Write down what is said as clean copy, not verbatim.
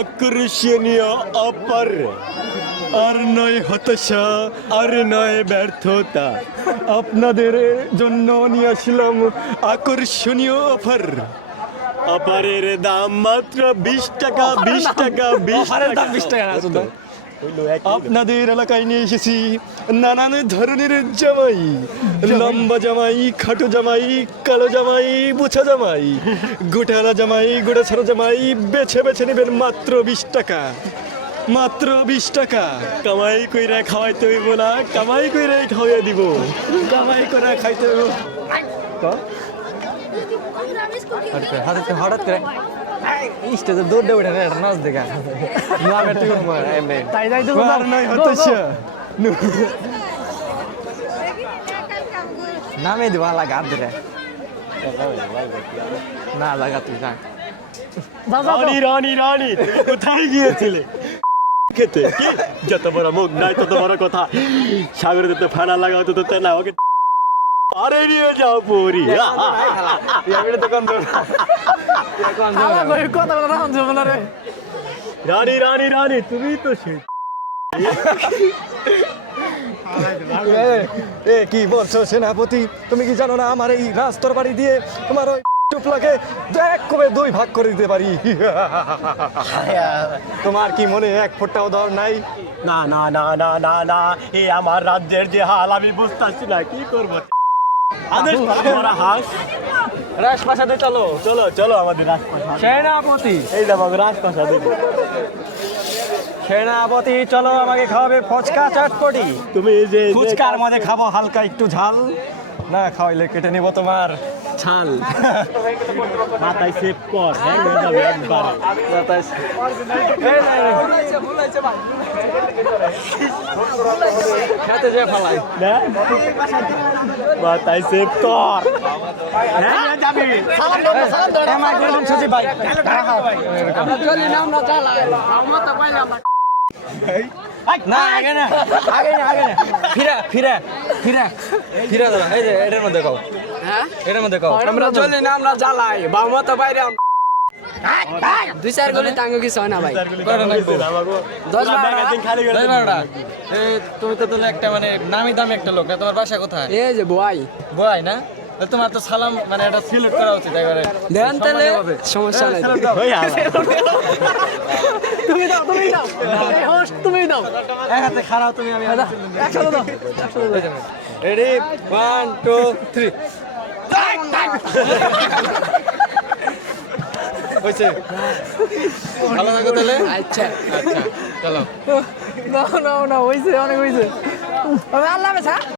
আকর্ষণীয় অপার, আর নয় হতাশা, আর নয় ব্যর্থতা। আপনাদের জন্য নিয়ে আসলাম আকর্ষণীয় অফার। অফারের দাম মাত্র 20 টাকা, 20 টাকা, 20 অফারের দাম 20 টাকা না, শুধু। আপনাদের এলাকায় নিয়ে এসেছি নানান ধরনের জামাই। লম্বা জামাই, খাটো জামাই, কালো জামাই, বোঝা জামাই, গোটালা জামাই, গোটা ছাড়া জামাই। বেছে বেছে নেবেন মাত্র 20 টাকা, মাত্র 20 টাকা। কামাই কইরা খাওয়াইতে হইব না, কামাই কইরা খাওয়াইয়া দিব, কামাই করে খাইতে হইব। হঠাৎ করে স্টেজে দৌড়ে উঠে না, নাচ দেখা তাই তাই তো আর নয় হতাশা। নামে দিব লাগা হাত ধরে না লাগা তুই থাক রানী রানী রানী, তুমি কোথায় গিয়েছিলে খেতে? কি যত বড় মুখ নাই তত বড় কথা। সাগরে তো ফেনা লাগাও তো না, ওকে আরে নিয়ে যাও পুরি। কথা বলা না রে রানী রানী রানী, তুমি তো সে। এ কি বলছো সেনাপতি? তুমি কি জানো না আমার এই রাস্তর বাড়ি দিয়ে তোমার ওই টুপলাকে এক কবে 2 ভাগ করে দিতে পারি? তোমার কি মনে এক ফোঁটাও দর নাই? না না না না না না, এই আমার রাজ্যের যে হাল আমি বুঝতেছি না, কি করবো। আদেশ করা হাস রাজপ্রাসাদে চলো, চলো চলো আমাদের রাজপ্রাসাদ। সেনাপতি এই দেখো রাজপ্রাসাদে। সেনাপতি চলো, আমাকে খাওয়াবে ফচকা চটপটি। তুমি এই যে ফুচকার মধ্যে খাবো হালকা একটু ঝাল, না খাওয়াইলে কেটে নিব তোমার ছাল। মাথায় সেভ কর, হ্যাঁ হয়ে যাবে একবার। খেতে যে ফেলাই না মাথায় সেভ কর, হ্যাঁ হয়ে যাবে। আমার বলুন সুজি ভাই না আগে না আগে না আগে না ফিরা ফিরা ফিরা ফিরা দাঁড়া এই যে এটার মধ্যে খাও হ্যাঁ এটার মধ্যে খাও আমরা চলি না, আমরা জ্বালাই বাবা তো বাইরে 2-4 গলি টাঙ্গো কিছু হয় না ভাই। 10-12 খালি করে তুমি তো তাহলে একটা মানে নামি দামি একটা লোক না, তোমার বাসা কোথায়? এই যে বয় বয় না, তোমার তো সালাম মানে এটা সিলেক্ট করা উচিত একবারে। দেন তাহলে সমস্যা নাই। তুমি দাও এই হোস্ট তুমি দাও। এক হাতে খারাপ তুমি, আমি একসাথে দাও। রেডি 1 2 3 হয়েছে। ভালো থাকো তাহলে। আচ্ছা আচ্ছা চলো। না না না হইছে, অনেক হইছে। আল্লাহ হাফেজ।